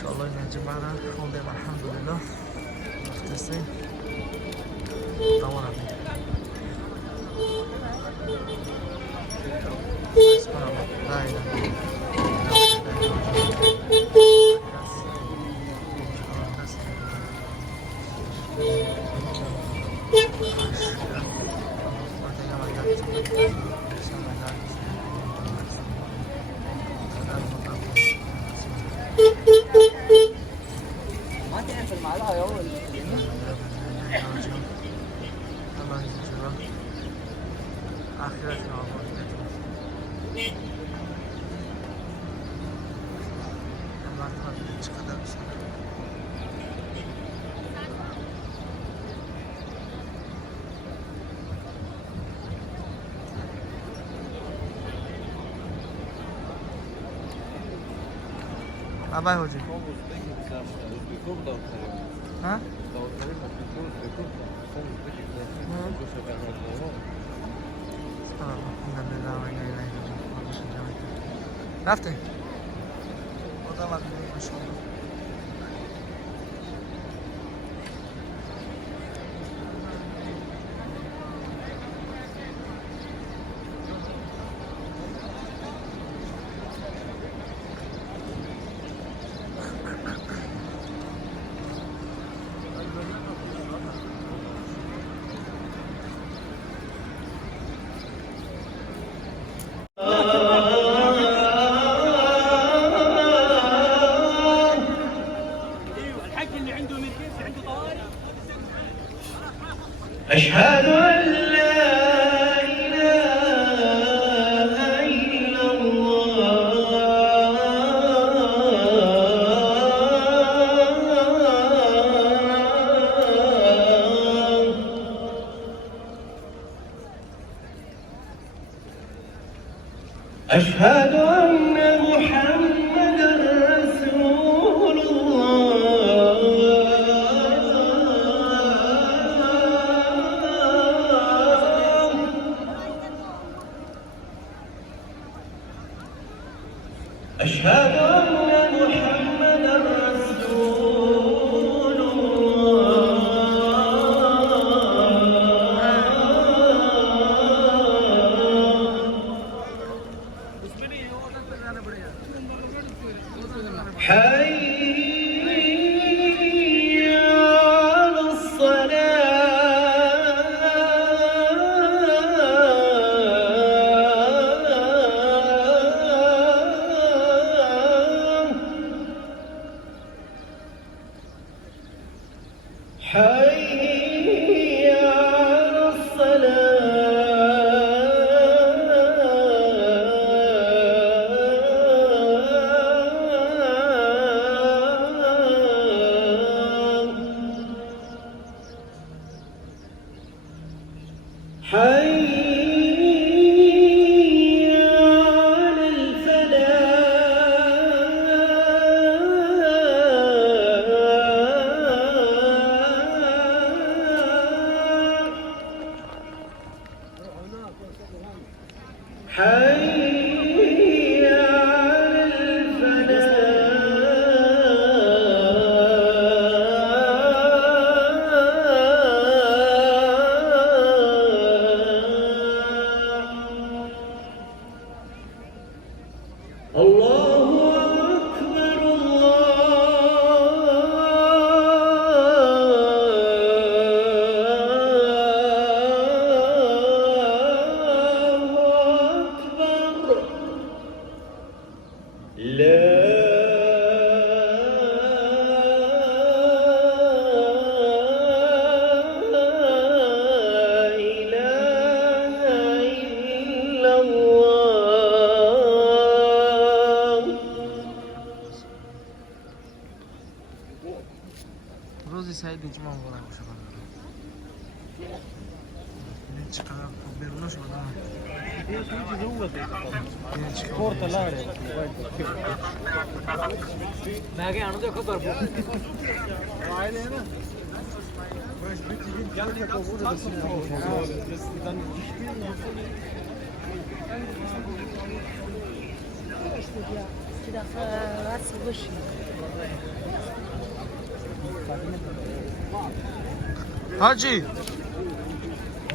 شاء الله ينجم معنا خوندم الحمد لله مختصين طورنا سبحان الله لا إله إلا ما تعرف المعلقة يا ولد. الله يجزاك آخرتنا وبركاته الله يحفظك چقدر بسم Abay hocam. Ha? رفته خدا مقبول باشه أشهد أن لا إله إلا الله أشهد أن محمدًا رسول الله أشهد أن محمدًا رسول الله حي على الصلاة حي على الصلاة حي على الفلاح حي على الفلاح الله أكبر الله أكبر لا إله إلا الله روزی سعید جمعه مبارک باشه خانم این چقدر بیرون شد Porta l'area. Ma che hanno detto per poco. كده راسي وشي हाजी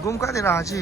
घूम का दे रहा हाजी